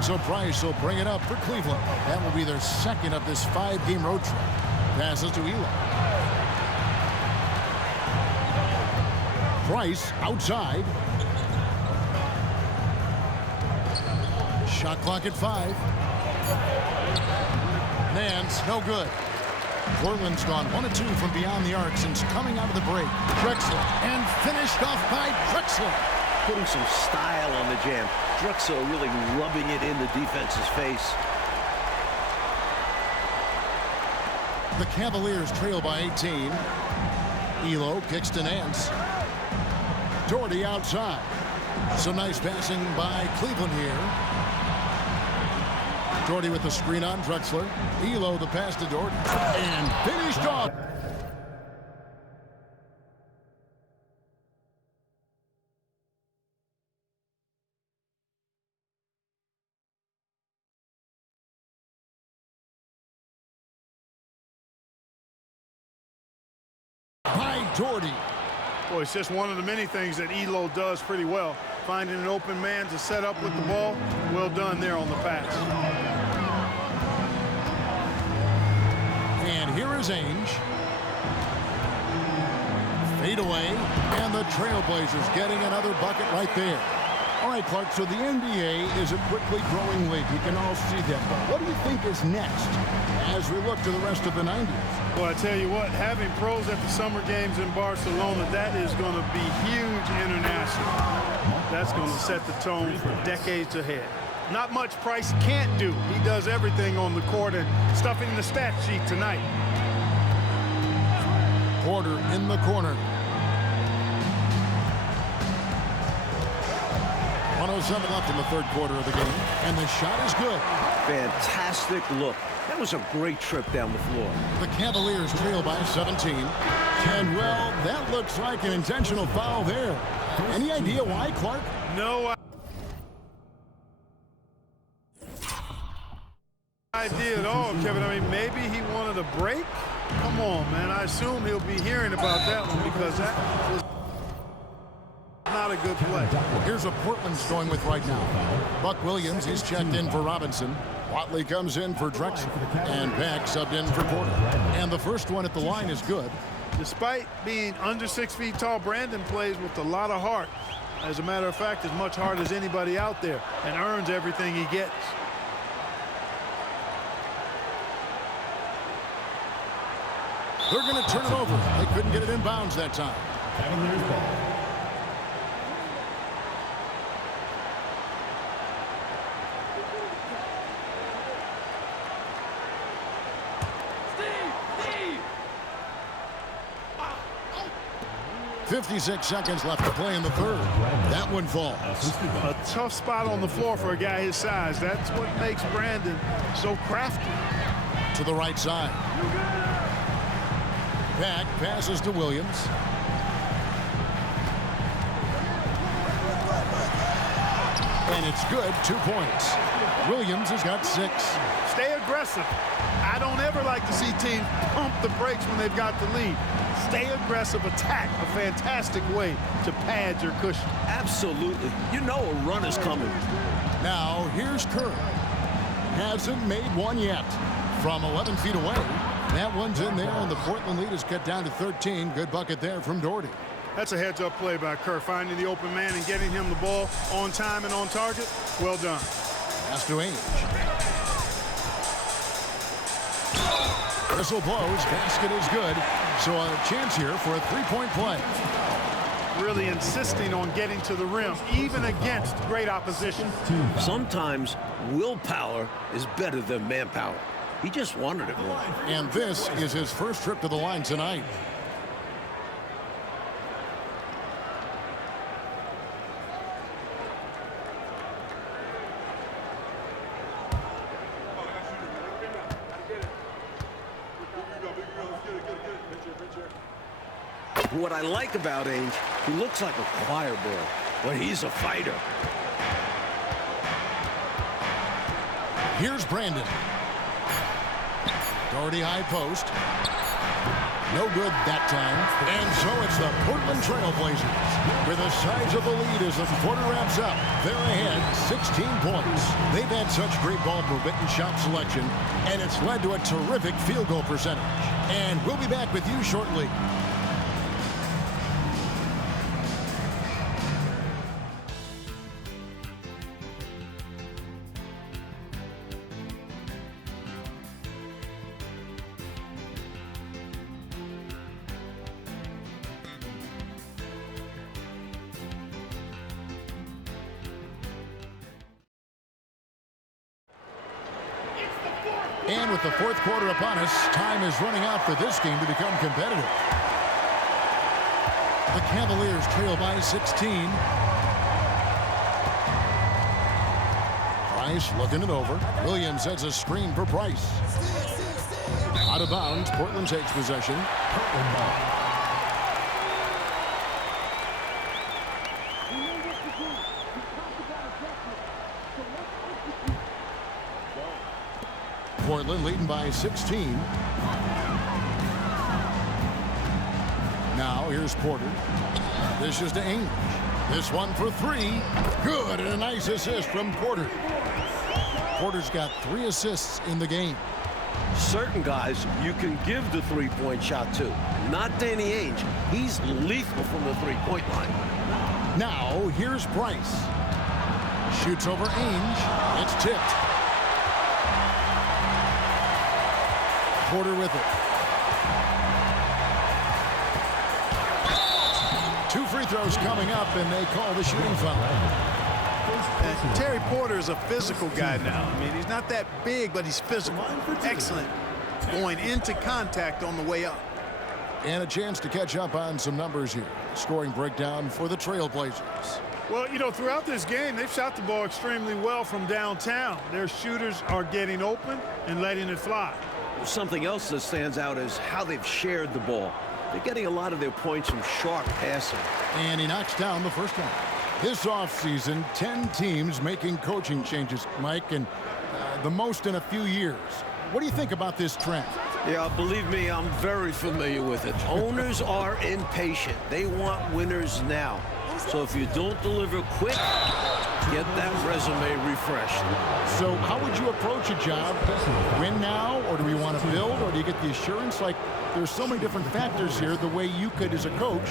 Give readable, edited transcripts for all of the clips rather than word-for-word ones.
And so Price will bring it up for Cleveland. That will be their second of this 5-game road trip. Passes to Elo. Price outside. Shot clock at 5. Nance, no good. Portland's gone 1 of 2 from beyond the arc since coming out of the break. Drexler, and finished off by Drexler. Putting some style on the jam. Drexler really rubbing it in the defense's face. The Cavaliers trail by 18. Elo kicks to Nance. Doherty outside. Some nice passing by Cleveland here. Doherty with the screen on Drexler. Elo the pass to Doherty. And finished off. By Doherty. Boy, it's just one of the many things that Elo does pretty well. Finding an open man to set up with the ball. Well done there on the pass. And here is Ainge. Fade away. And the Trailblazers getting another bucket right there. All right, Clark, so the NBA is a quickly growing league. We can all see that. But what do you think is next as we look to the rest of the 90s? Well, I tell you what, having pros at the summer games in Barcelona, that is going to be huge internationally. That's going to set the tone for decades ahead. Not much Price can't do. He does everything on the court, and stuffing the stat sheet tonight. Porter in the corner. 1:07 left in the third quarter of the game, and the shot is good. Fantastic look. That was a great trip down the floor. The Cavaliers trail by 17. And, well, that looks like an intentional foul there. Any idea why, Clark? No idea at all, Kevin. I mean, maybe he wanted a break? Come on, man. I assume he'll be hearing about that one because that was not a good play. Here's what Portland's going with right now. Buck Williams, he's checked in for Robinson. Watley comes in for Drexler. And Beck subbed in for Porter. And the first one at the line is good. Despite being under 6 feet tall, Brandon plays with a lot of heart. As a matter of fact, as much heart as anybody out there, and earns everything he gets. They're going to turn it over. They couldn't get it in bounds that time. Cavaliers ball. Steve! 56 seconds left to play in the third. That one falls. A tough spot on the floor for a guy his size. That's what makes Brandon so crafty. To the right side. Pack passes to Williams. And it's good. 2 points. Williams has got 6. Stay aggressive. I don't ever like to see teams pump the brakes when they've got the lead. Stay aggressive, attack. A fantastic way to pad your cushion. Absolutely. You know a run is coming. Now here's Kerr. Hasn't made one yet. From 11 feet away. That one's in there, and the Portland lead is cut down to 13. Good bucket there from Doherty. That's a heads-up play by Kerr, finding the open man and getting him the ball on time and on target. Well done. Pass to Ainge. Whistle blows. Basket is good. So a chance here for a three-point play. Really insisting on getting to the rim, even against great opposition. Sometimes willpower is better than manpower. He just wanted it more. And this is his first trip to the line tonight. What I like about Ainge, he looks like a choir boy, but he's a fighter. Here's Brandon. Doherty high post. No good that time. And so it's the Portland Trail Blazers. With the size of the lead as the quarter wraps up, they're ahead 16 points. They've had such great ball movement and shot selection, and it's led to a terrific field goal percentage. And we'll be back with you shortly. And with the fourth quarter upon us, time is running out for this game to become competitive. The Cavaliers trail by 16. Price looking it over. Williams sets a screen for Price. Out of bounds, Portland takes possession. Portland leading by 16. Now here's Porter. This is to Ainge. This one for three. Good, and a nice assist from Porter. Porter's got 3 assists in the game. Certain guys you can give the three-point shot to. Not Danny Ainge. He's lethal from the three-point line. Now here's Price. Shoots over Ainge. It's tipped. Porter with it. 2 free throws coming up, and they call the shooting foul. Terry Porter is a physical guy now. I mean, he's not that big, but he's physical. Excellent. Going into contact on the way up. And a chance to catch up on some numbers here. Scoring breakdown for the Trailblazers. Well, you know, throughout this game, they've shot the ball extremely well from downtown. Their shooters are getting open and letting it fly. Something else that stands out is how they've shared the ball. They're getting a lot of their points from sharp passing. And he knocks down the first one. This offseason, 10 teams making coaching changes, Mike, and the most in a few years. What do you think about this trend? Yeah, believe me, I'm very familiar with it. Owners are impatient. They want winners now. So if you don't deliver quick, get that resume refreshed. So how would you approach a job? Win now, or do we want to build, or do you get the assurance? Like, there's so many different factors here, the way you could, as a coach,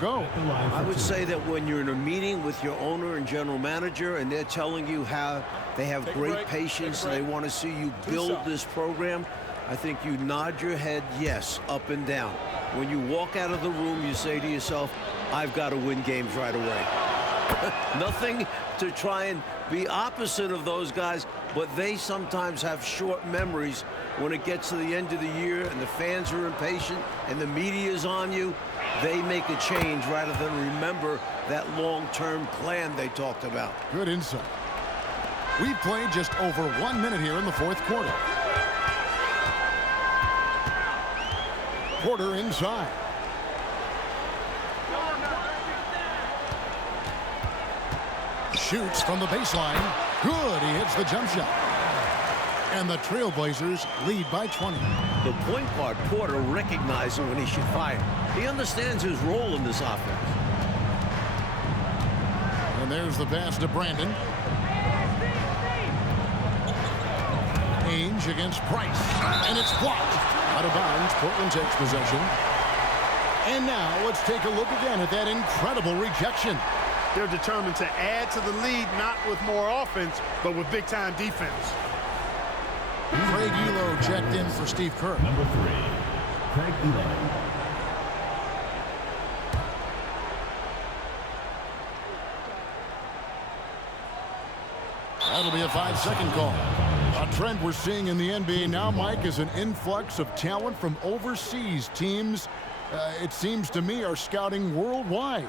go. I would say that when you're in a meeting with your owner and general manager, and they're telling you how they have great patience and they want to see you build this program, I think you nod your head yes, up and down. When you walk out of the room, you say to yourself, I've got to win games right away. Nothing to try and be opposite of those guys, but they sometimes have short memories when it gets to the end of the year and the fans are impatient and the media is on you. They make a change rather than remember that long-term plan they talked about. Good insight. We've played just over 1 minute here in the fourth quarter. Porter inside. Shoots from the baseline. Good. He hits the jump shot. And the Trailblazers lead by 20. The point guard, Porter, recognizing when he should fire. He understands his role in this offense. And there's the pass to Brandon. Ainge against Price. And it's blocked. Out of bounds. Portland takes possession. And now let's take a look again at that incredible rejection. They're determined to add to the lead, not with more offense, but with big-time defense. Craig Elo checked in for Steve Kerr. Number 3, Craig Elo. That'll be a 5-second call. A trend we're seeing in the NBA now, Mike, is an influx of talent from overseas. Teams, it seems to me, are scouting worldwide.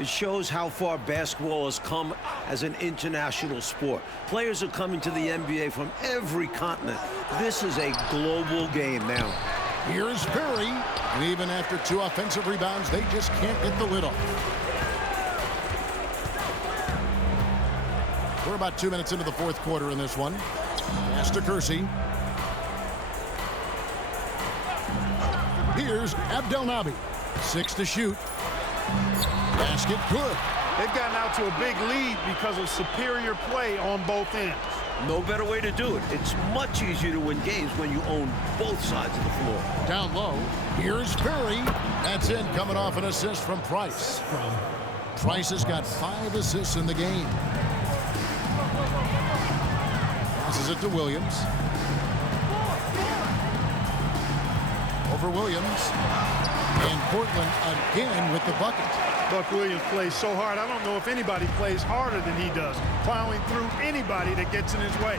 It shows how far basketball has come as an international sport. Players are coming to the NBA from every continent. This is a global game now. Here's Perry. And even after 2 offensive rebounds, they just can't get the lid off. We're about 2 minutes into the fourth quarter in this one. Pass to Kersey. Here's Abdelnaby. 6 to shoot. Basket good. They've gotten out to a big lead because of superior play on both ends. No better way to do it. It's much easier to win games when you own both sides of the floor. Down low. Here's Perry. That's in, coming off an assist from Price. Price has got 5 assists in the game. Passes it to Williams. Over Williams. And Portland again with the bucket. Buck Williams plays so hard. I don't know if anybody plays harder than he does, plowing through anybody that gets in his way.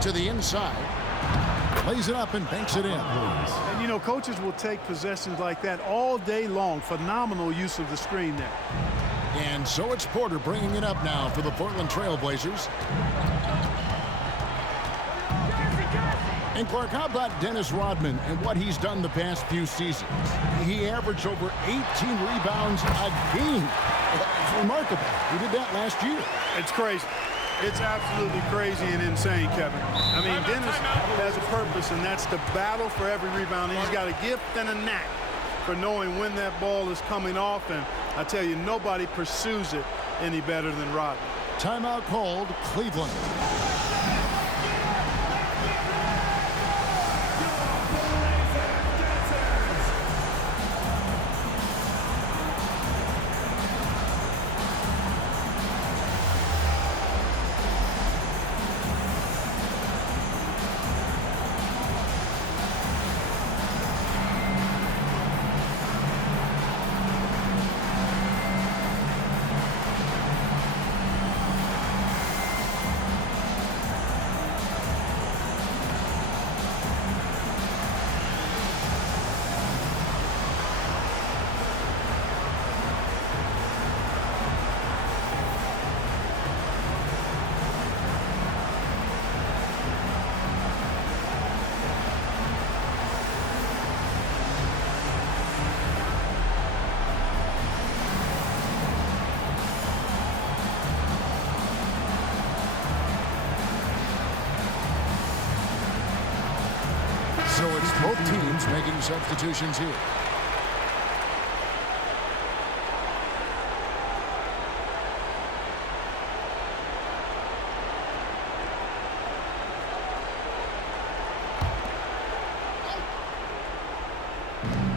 To the inside. Lays it up and banks it in. And, you know, coaches will take possessions like that all day long. Phenomenal use of the screen there. And so it's Porter bringing it up now for the Portland Trail Blazers. And Clark, how about Dennis Rodman and what he's done the past few seasons? He averaged over 18 rebounds a game. It's remarkable. He did that last year. It's crazy. It's absolutely crazy and insane, Kevin. I mean, Dennis has a purpose, and that's to battle for every rebound. He's got a gift and a knack for knowing when that ball is coming off, and I tell you, nobody pursues it any better than Rodman. Timeout called, Cleveland. So it's both teams making substitutions here.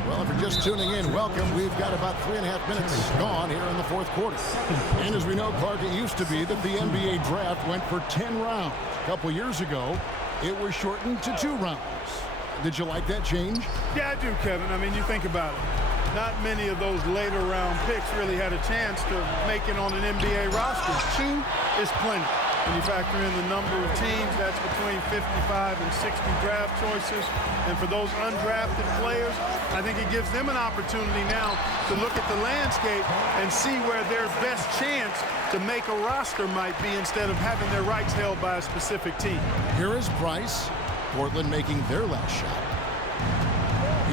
Well, if you're just tuning in, welcome. We've got about 3.5 minutes gone here in the fourth quarter. And as we know, Clark, it used to be that the NBA draft went for 10 rounds. A couple years ago, it was shortened to 2 rounds. Did you like that change? Yeah, I do, Kevin. I mean, you think about it. Not many of those later round picks really had a chance to make it on an NBA roster. 2 is plenty. When you factor in the number of teams, that's between 55 and 60 draft choices. And for those undrafted players, I think it gives them an opportunity now to look at the landscape and see where their best chance to make a roster might be instead of having their rights held by a specific team. Here is Price. Portland making their last shot.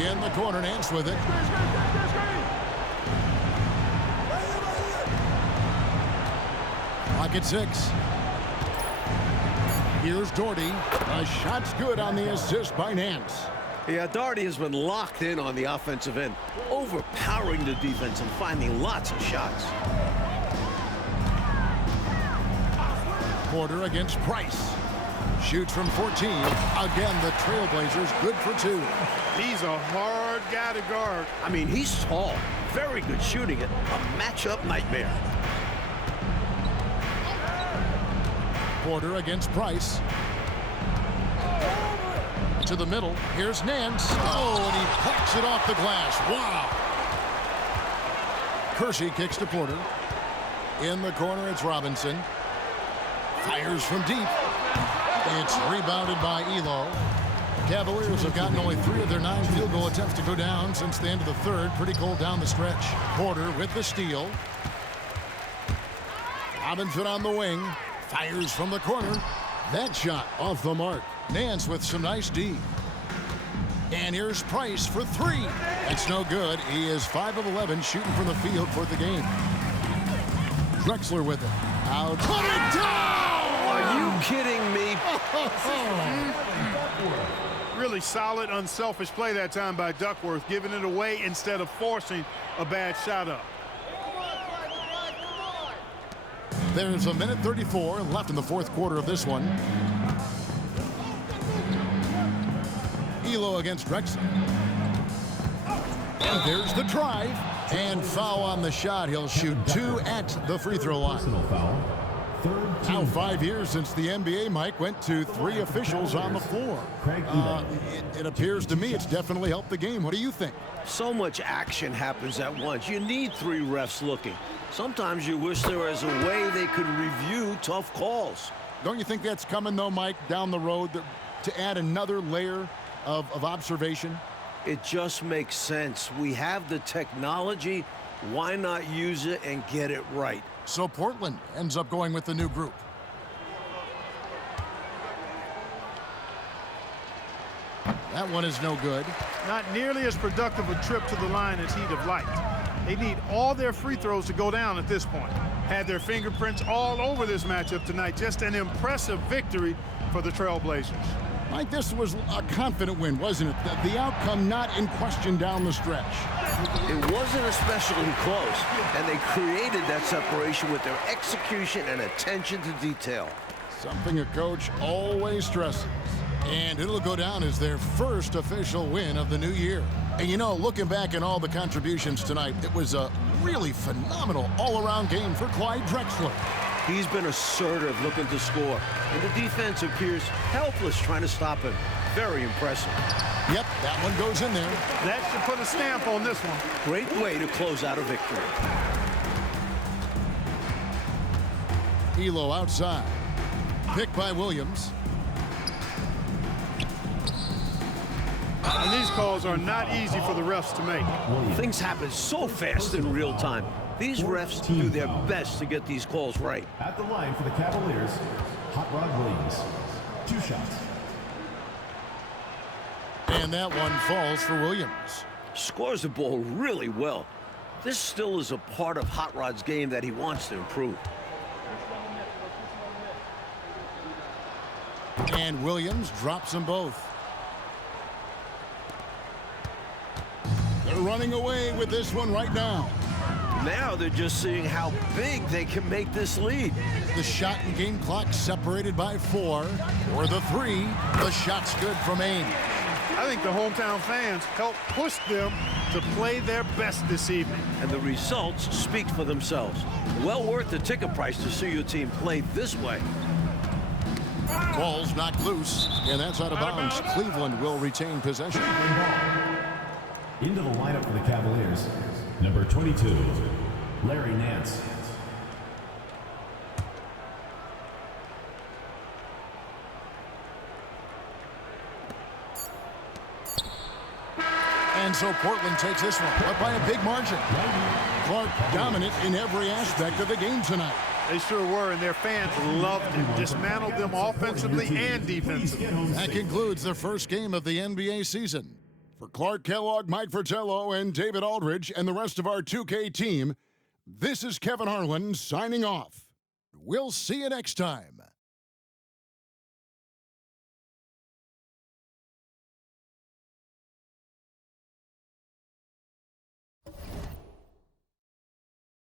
In the corner, Nance with it. Clock at 6. Here's Doherty. The shot's good on the assist by Nance. Yeah, Doherty has been locked in on the offensive end, overpowering the defense and finding lots of shots. Porter against Price. Shoots from 14. Again, the Trailblazers good for 2. He's a hard guy to guard. I mean, he's tall, very good shooting it, a matchup nightmare. Porter against Price. To the middle. Here's Nance. Oh, and he picks it off the glass. Wow. Kersey kicks to Porter. In the corner, it's Robinson. Fires from deep. It's rebounded by Elo. Cavaliers have gotten only 3 of their 9 field goal attempts to go down since the end of the third. Pretty cold down the stretch. Porter with the steal. Robinson on the wing. Fires from the corner. That shot off the mark. Nance with some nice D. And here's Price for 3. It's no good. He is 5 of 11 shooting from the field for the game. Drexler with it. Out. Put it down! Are you kidding me? really solid, unselfish play that time by Duckworth, giving it away instead of forcing a bad shot up. There's a minute 34 left in the fourth quarter of this one. Elo against Drexel. And there's the drive. And foul on the shot. He'll shoot 2 at the free throw line. Personal foul. Third team. Now 5 years since the NBA, Mike, went to 3 officials on the floor. Craig Ely. It appears to me it's definitely helped the game. What do you think? So much action happens at once. You need 3 refs looking. Sometimes you wish there was a way they could review tough calls. Don't you think that's coming, though, Mike, down the road to add another layer of observation? It just makes sense. We have the technology. Why not use it and get it right? So Portland ends up going with the new group. That one is no good. Not nearly as productive a trip to the line as he'd have liked. They need all their free throws to go down at this point. Had their fingerprints all over this matchup tonight. Just an impressive victory for the Trailblazers. Mike, this was a confident win, wasn't it? The outcome not in question down the stretch. It wasn't especially close, and they created that separation with their execution and attention to detail. Something a coach always stresses. And it'll go down as their first official win of the new year. And you know, looking back at all the contributions tonight, it was a really phenomenal all-around game for Clyde Drexler. He's been assertive, looking to score, and the defense appears helpless trying to stop him. Very impressive. Yep, that one goes in there. That should put a stamp on this one. Great way to close out a victory. Elo outside. Picked by Williams. And these calls are not easy for the refs to make. Things happen so fast in real time. These refs do their best to get these calls right. At the line for the Cavaliers, Hot Rod Williams. 2 shots. And that one falls for Williams. Scores the ball really well. This still is a part of Hot Rod's game that he wants to improve. And Williams drops them both. They're running away with this one right now. Now they're just seeing how big they can make this lead. The shot and game clock separated by 4. For the 3, the shot's good from Ames. I think the hometown fans helped push them to play their best this evening. And the results speak for themselves. Well worth the ticket price to see your team play this way. Ball's knocked loose, and that's out of bounds. Cleveland will retain possession. Into the lineup for the Cavaliers, number 22, Larry Nance. And so Portland takes this one, but by a big margin. Clark dominant in every aspect of the game tonight. They sure were, and their fans loved it. Dismantled them offensively and defensively. That concludes the first game of the NBA season. For Clark Kellogg, Mike Fratello, and David Aldridge, and the rest of our 2K team, this is Kevin Harlan signing off. We'll see you next time.